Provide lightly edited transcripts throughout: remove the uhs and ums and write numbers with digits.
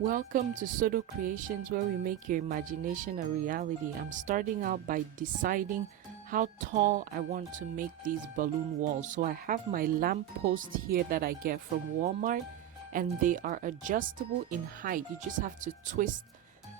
Welcome to Sodo Creations, where we make your imagination a reality. I'm starting out by deciding how tall I want to make these balloon walls. So I have my lamp post here that I get from Walmart, and they are adjustable in height. You just have to twist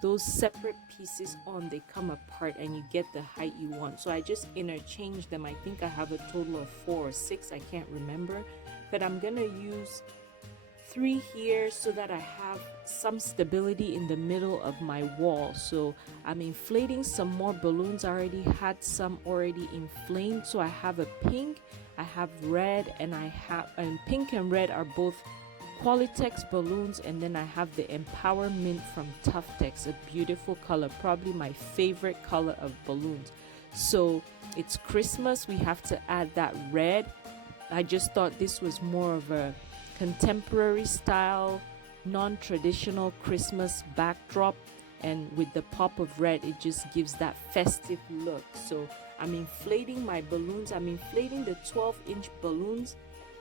those separate pieces on, they come apart, and you get the height you want. So I just interchange them. I think I have a total of 4 or 6, I can't remember, but I'm gonna use 3 here so that I have some stability in the middle of my wall. So I'm inflating some more balloons. I already had some already inflamed. So I have a pink, I have red, and pink and red are both Qualitex balloons, and then I have the Empower Mint from Tuftex, a beautiful color, probably my favorite color of balloons. So it's Christmas, we have to add that red. I just thought this was more of a contemporary style, non-traditional Christmas backdrop, and with the pop of red it just gives that festive look. So I'm inflating my balloons. I'm inflating the 12-inch balloons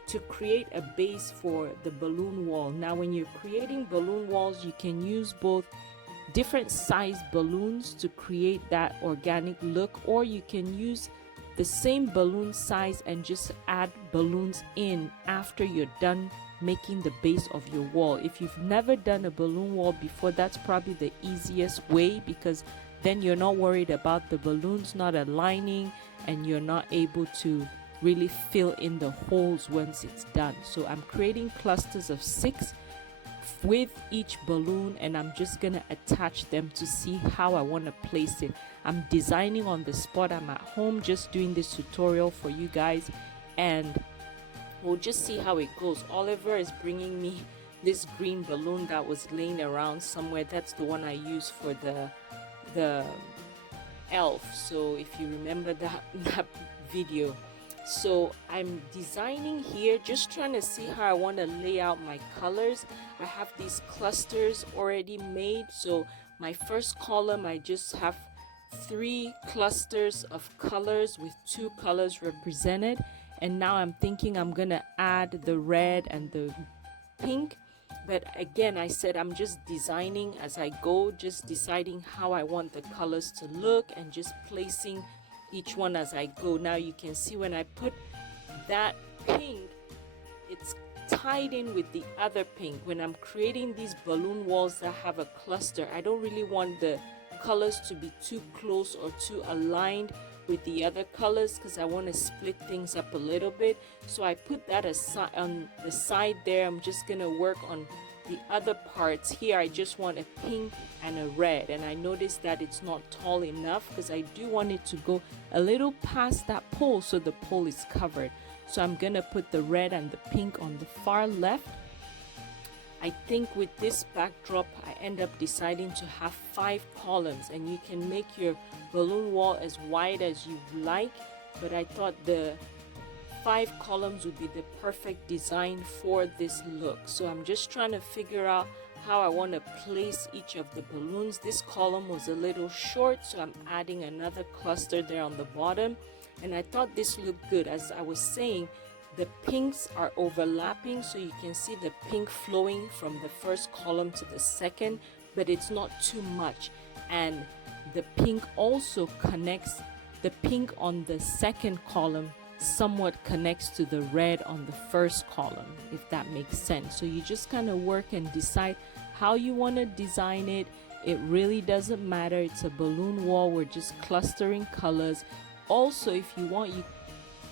to create a base for the balloon wall. Now when you're creating balloon walls, you can use both different size balloons to create that organic look, or you can use the same balloon size and just add balloons in after you're done making the base of your wall. If you've never done a balloon wall before, that's probably the easiest way, because then you're not worried about the balloons not aligning and you're not able to really fill in the holes once it's done. So I'm creating clusters of 6 with each balloon, and I'm just gonna attach them to see how I want to place it. I'm designing on the spot. I'm at home just doing this tutorial for you guys, and we'll just see how it goes. Oliver is bringing me this green balloon that was laying around somewhere. That's the one I use for the elf. So if you remember that video. So I'm designing here, just trying to see how I want to lay out my colors. I have these clusters already made. So my first column, I just have 3 clusters of colors with 2 colors represented. And now I'm thinking I'm gonna add the red and the pink. But again, I said I'm just designing as I go, just deciding how I want the colors to look and just placing each one as I go. Now you can see when I put that pink, it's tied in with the other pink. When I'm creating these balloon walls that have a cluster, I don't really want the colors to be too close or too aligned with the other colors, because I want to split things up a little bit. So I put that aside on the side there. I'm just gonna work on the other parts. Here I just want a pink and a red, and I noticed that it's not tall enough because I do want it to go a little past that pole so the pole is covered. So I'm gonna put the red and the pink on the far left. I think with this backdrop I end up deciding to have 5 columns, and you can make your balloon wall as wide as you like, but I thought the 5 columns would be the perfect design for this look. So I'm just trying to figure out how I want to place each of the balloons. This column was a little short, so I'm adding another cluster there on the bottom, and I thought this looked good. As I was saying, the pinks are overlapping, so you can see the pink flowing from the first column to the second, but it's not too much. And the pink also connects, the pink on the second column somewhat connects to the red on the first column, if that makes sense. So you just kind of work and decide how you want to design it. It really doesn't matter. It's a balloon wall. We're just clustering colors. Also, if you want,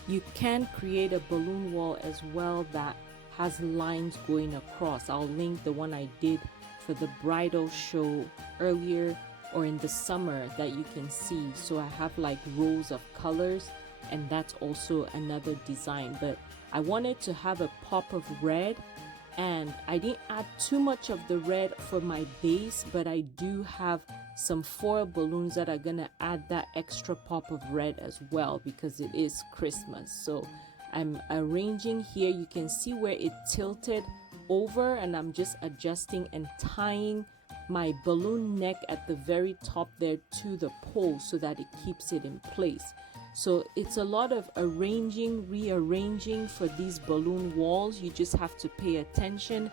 you can create a balloon wall as well that has lines going across. I'll link the one I did for the bridal show earlier or in the summer that you can see. So I have like rows of colors, and that's also another design. But I wanted to have a pop of red, and I didn't add too much of the red for my base, but I do have some foil balloons that are gonna add that extra pop of red as well, because it is Christmas. So I'm arranging here. You can see where it tilted over, and I'm just adjusting and tying my balloon neck at the very top there to the pole so that it keeps it in place. So it's a lot of arranging, rearranging for these balloon walls. You just have to pay attention.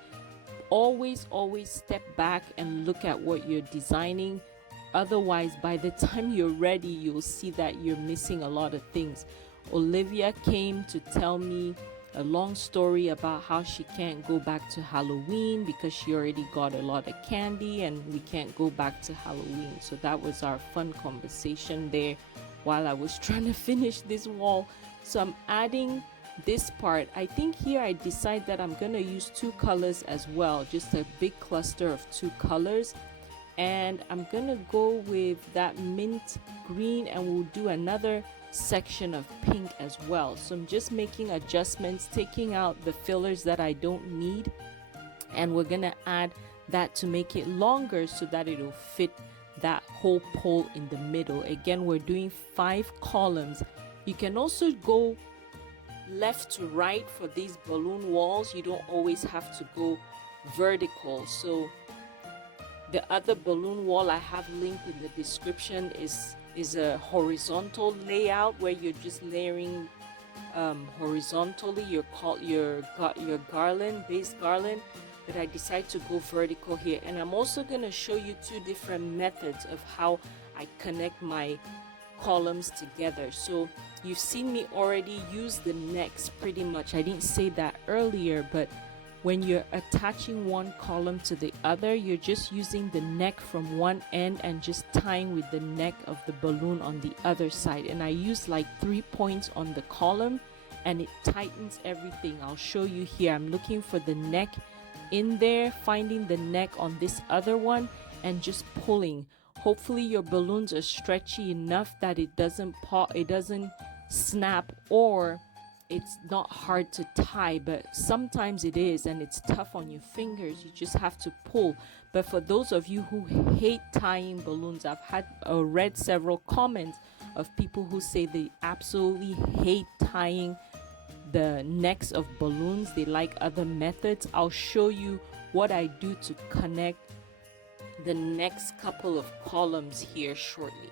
always step back and look at what you're designing. Otherwise, by the time you're ready, you'll see that you're missing a lot of things. Olivia came to tell me a long story about how she can't go back to Halloween because she already got a lot of candy and we can't go back to Halloween. So that was our fun conversation there while I was trying to finish this wall. So I'm adding this part. I think here I decide that I'm gonna use 2 colors as well, just a big cluster of 2 colors. And I'm gonna go with that mint green, and we'll do another section of pink as well. So I'm just making adjustments, taking out the fillers that I don't need, and we're gonna add that to make it longer so that it'll fit that whole pole in the middle. Again, we're doing 5 columns. You can also go left to right for these balloon walls. You don't always have to go vertical. So the other balloon wall I have linked in the description is a horizontal layout where you're just layering horizontally your garland, base garland, but I decided to go vertical here. And I'm also going to show you 2 different methods of how I connect my columns together. So you've seen me already use the necks pretty much. I didn't say that earlier, but when you're attaching one column to the other, you're just using the neck from one end and just tying with the neck of the balloon on the other side. And I use like 3 points on the column and it tightens everything. I'll show you here. I'm looking for the neck in there, finding the neck on this other one and just pulling. Hopefully your balloons are stretchy enough that it doesn't pop, it doesn't snap, or it's not hard to tie, but sometimes it is and it's tough on your fingers. You just have to pull. But for those of you who hate tying balloons, I've had read several comments of people who say they absolutely hate tying the necks of balloons. They like other methods. I'll show you what I do to connect the next couple of columns here shortly.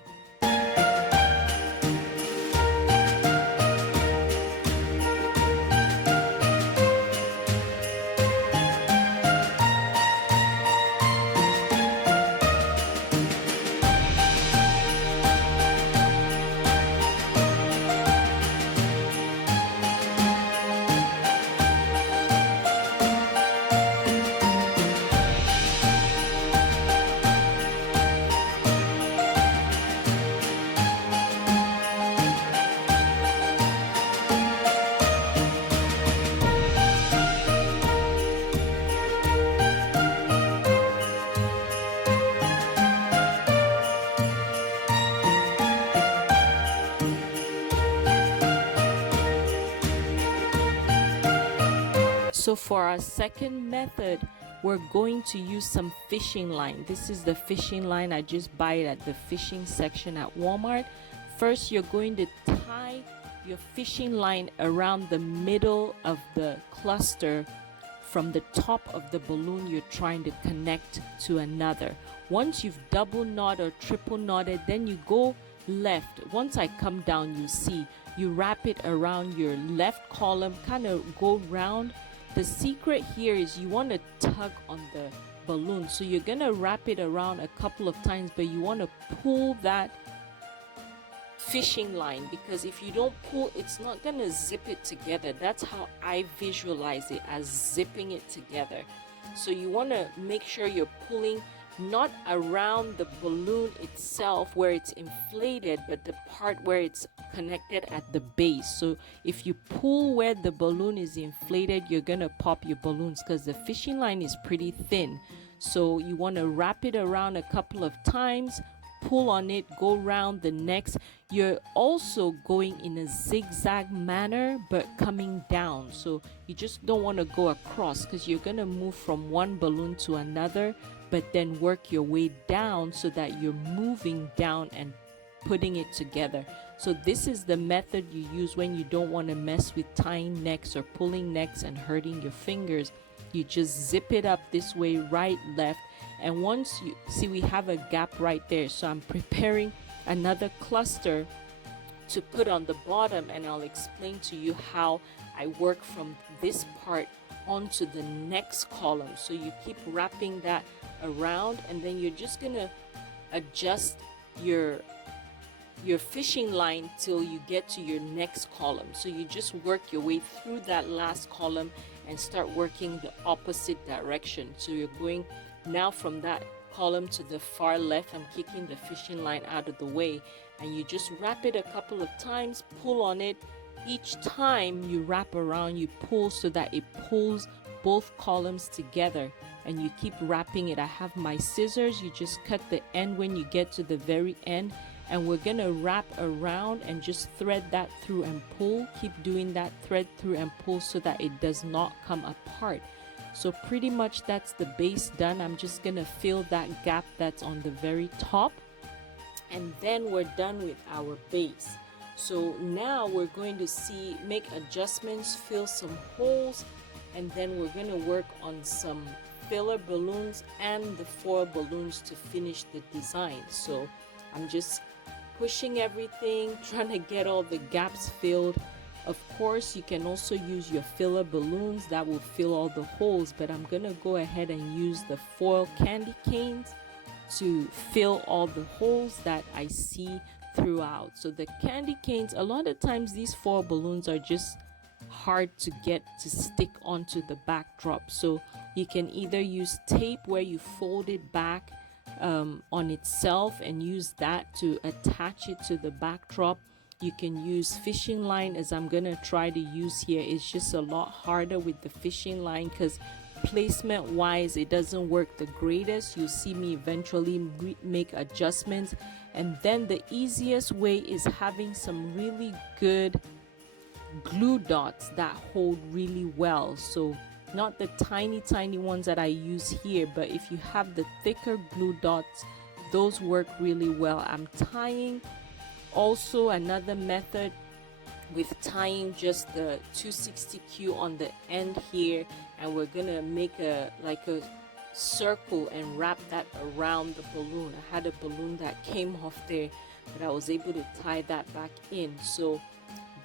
So for our second method, we're going to use some fishing line. This is the fishing line. I just buy it at the fishing section at Walmart. First, you're going to tie your fishing line around the middle of the cluster from the top of the balloon you're trying to connect to another. Once you've double knot or triple knotted, then you go left. Once I come down, you see you wrap it around your left column, kind of go round. The secret here is you want to tug on the balloon. So you're going to wrap it around a couple of times, but you want to pull that fishing line, because if you don't pull, it's not going to zip it together. That's how I visualize it, as zipping it together. So you want to make sure you're pulling not around the balloon itself where it's inflated, but the part where it's connected at the base. So if you pull where the balloon is inflated, you're gonna pop your balloons because the fishing line is pretty thin. So you want to wrap it around a couple of times, pull on it, go round the next. You're also going in a zigzag manner but coming down, so you just don't want to go across because you're going to move from one balloon to another, but then work your way down so that you're moving down and putting it together. So this is the method you use when you don't want to mess with tying necks or pulling necks and hurting your fingers. You just zip it up this way, right, left, and once you see, we have a gap right there, so I'm preparing another cluster to put on the bottom, and I'll explain to you how I work from this part onto the next column. So you keep wrapping that around, and then you're just gonna adjust your fishing line till you get to your next column. So you just work your way through that last column and start working the opposite direction. So you're going now from that column to the far left. I'm kicking the fishing line out of the way, and you just wrap it a couple of times, pull on it. Each time you wrap around, you pull so that it pulls both columns together, and you keep wrapping it. I have my scissors. You just cut the end when you get to the very end, and we're gonna wrap around and just thread that through and pull. Keep doing that, thread through and pull, so that it does not come apart. So pretty much that's the base done. I'm just gonna fill that gap that's on the very top, and then we're done with our base. So now we're going to make adjustments, fill some holes, and then we're going to work on some filler balloons and the foil balloons to finish the design. So I'm just pushing everything, trying to get all the gaps filled. Of course, you can also use your filler balloons that will fill all the holes, but I'm going to go ahead and use the foil candy canes to fill all the holes that I see throughout. So the candy canes, a lot of times these foil balloons are just hard to get to stick onto the backdrop. So you can either use tape where you fold it back on itself and use that to attach it to the backdrop. You can use fishing line, as I'm gonna try to use here. It's just a lot harder with the fishing line because placement wise it doesn't work the greatest. You'll see me eventually make adjustments. And then the easiest way is having some really good glue dots that hold really well. So not the tiny ones that I use here, but if you have the thicker glue dots, those work really well. I'm tying also another method with tying just the 260Q on the end here, and we're gonna make a circle and wrap that around the balloon. I had a balloon that came off there, but I was able to tie that back in. So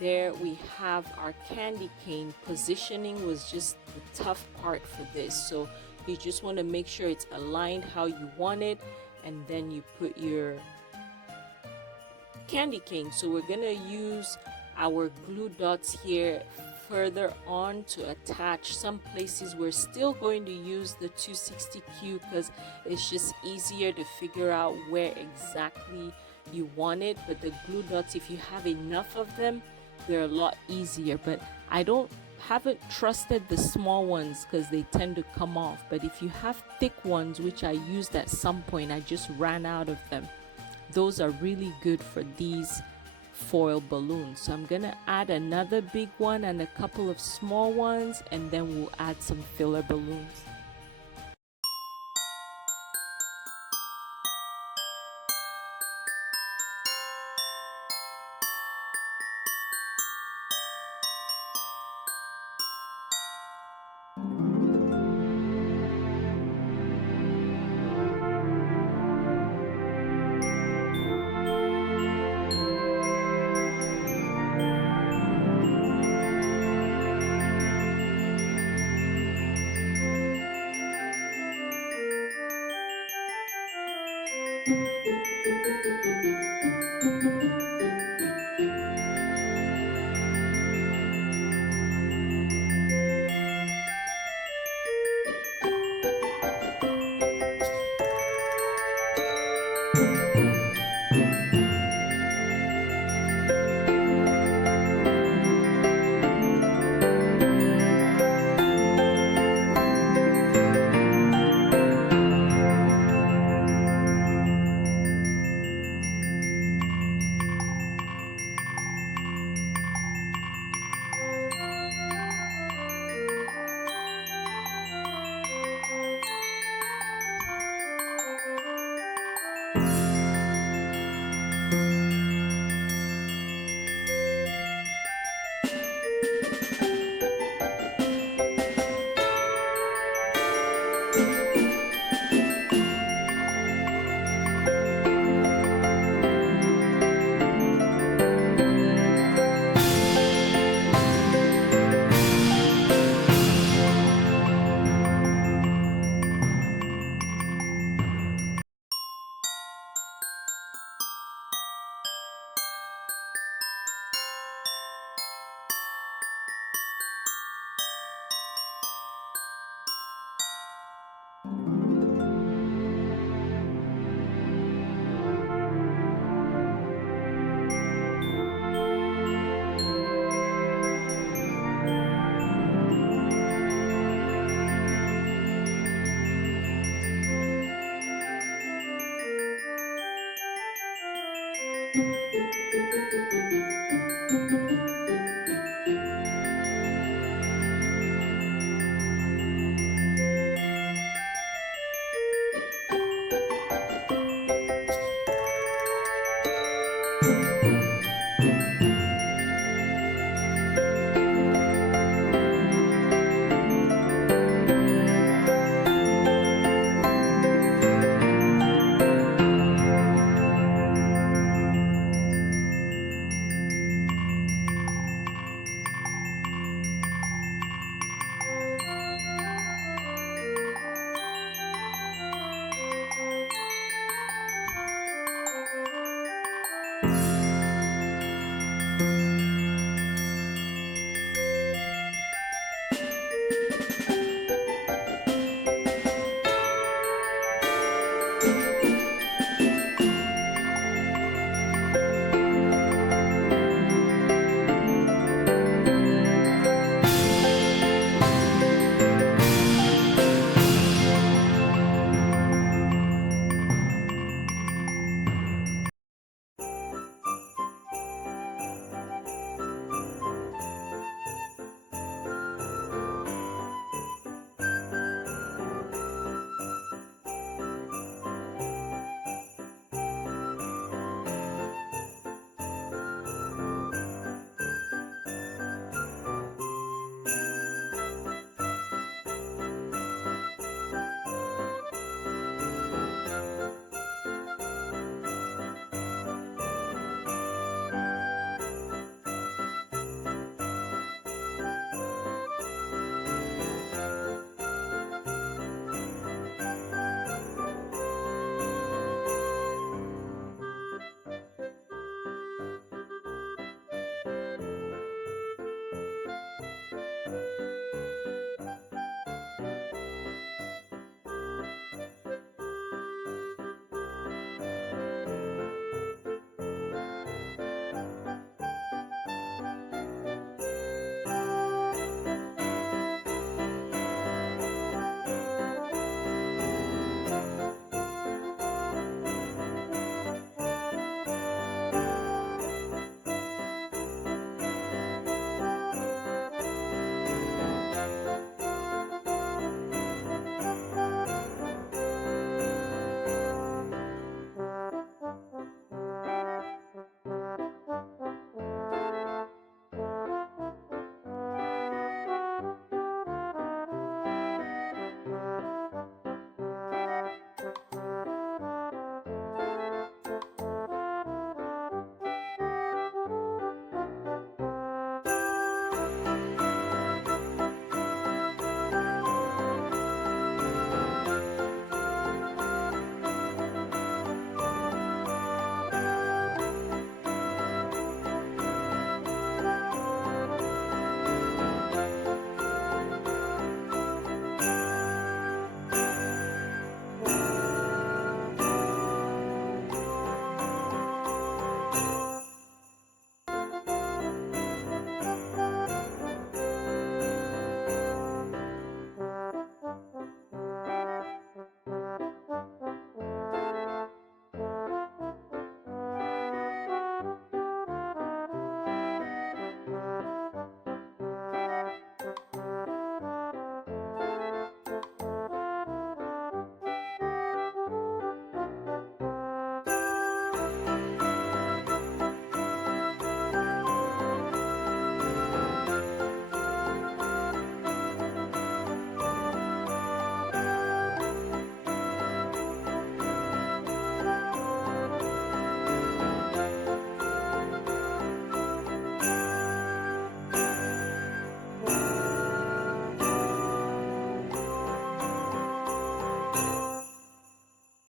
there we have our candy cane. Positioning was just the tough part for this. So you just want to make sure it's aligned how you want it, and then you put your candy cane. So we're gonna use our glue dots here further on to attach. Some places we're still going to use the 260Q because it's just easier to figure out where exactly you want it. But the glue dots, if you have enough of them, they're a lot easier. But haven't trusted the small ones because they tend to come off. But if you have thick ones, which I used at some point, I just ran out of them, those are really good for these foil balloons. So I'm gonna add another big one and a couple of small ones, and then we'll add some filler balloons.